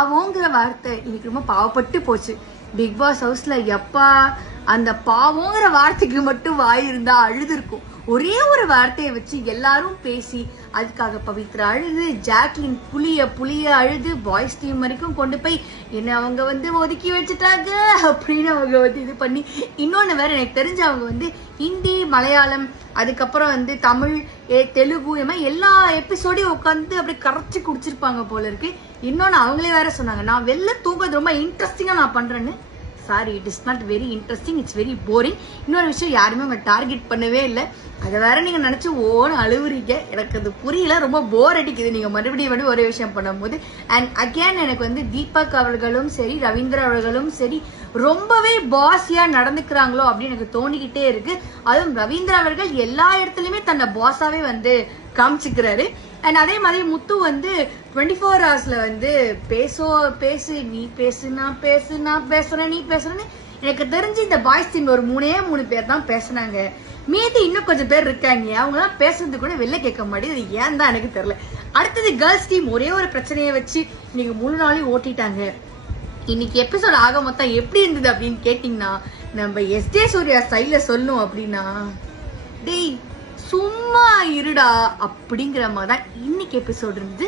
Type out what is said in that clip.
பாவங்கிற வார்த்தை இன்னைக்கு ரொம்ப பாவப்பட்டு போச்சு. பிக் பாஸ் ஹவுஸ்ல எப்பா அந்த பாவங்கிற வார்த்தைக்கு மட்டும் வாய் இருந்தா அழுது இருக்கும். ஒரே ஒரு வார்த்தையை வச்சு எல்லாரும் பேசி அதுக்காக பவித்ரா அழுது, ஜாக்லின் புளிய அழுது, பாய்ஸ் டீம் வரைக்கும் கொண்டு போய் என்ன அவங்க ஒதுக்கி வச்சுட்டாங்க அப்படின்னு அவங்க இது பண்ணி, இன்னொன்னு வேற எனக்கு தெரிஞ்ச அவங்க ஹிந்தி, மலையாளம், அதுக்கப்புறம் தமிழ், தெலுங்கு, இந்த மாதிரி எல்லா எபிசோடையும் உட்காந்து அப்படியே கரைச்சி குடிச்சிருப்பாங்க போல இருக்கு. இன்னொன்னு அவங்களே வேற சொன்னாங்க, நான் வெளில தூங்குறது ரொம்ப இன்ட்ரெஸ்டிங்கா நான் பண்றேன்னு. Sorry, it is not very interesting, it's very boring. இன்னொரு விஷயம், யாருமே அவங்க டார்கெட் பண்ணவே இல்லை. அதை வேற நீங்க நினைச்சு ஓன்னு அழுவுறீங்க. எனக்கு அது புரியல, ரொம்ப போர் அடிக்குது நீங்க மறுபடியும் ஒரே விஷயம் பண்ணும்போது. அண்ட் அகேன் எனக்கு தீபக் அவர்களும் சரி, ரவீந்திரா அவர்களும் சரி, ரொம்பவே பாஸியா நடந்துக்கிறாங்களோ அப்படின்னு எனக்கு தோணிக்கிட்டே இருக்கு. அதுவும் ரவீந்திரா அவர்கள் எல்லா இடத்துலயுமே தன்னை பாஸாவே காமிச்சுக்கிறாரு. அண்ட் அதே மாதிரி முத்து 24 ஹவர்ஸ்ல பேசு, நீ பேசு, நான் பேசுறேன், நீ பேசுறேன்னு. எனக்கு தெரிஞ்சு இந்த பாய்ஸ் டீம் ஒரு 3 பேர் தான் பேசினாங்க. மீதி இன்னும் கொஞ்சம் பேர் இருக்காங்க, அவங்க எல்லாம் பேசுறது கூட வெளில கேட்க மாட்டேங்குது. ஏன் தான் எனக்கு தெரியல. அடுத்தது கேர்ள்ஸ் டீம் ஒரே ஒரு பிரச்சனையை வச்சு இன்னைக்கு முழு நாளையும் ஓட்டிட்டாங்க. இன்னைக்கு எபிசோட் ஆக மொத்தம் எப்படி இருந்தது அப்படின்னு கேட்டீங்கன்னா, நம்ம எஸ்ஜே சூர்யா ஸ்டைல சொல்லணும் அப்படின்னா, டேய் சும்மா இருடா அப்படிங்கிற மாதிரி தான் இன்னைக்கு எபிசோட் இருந்தது.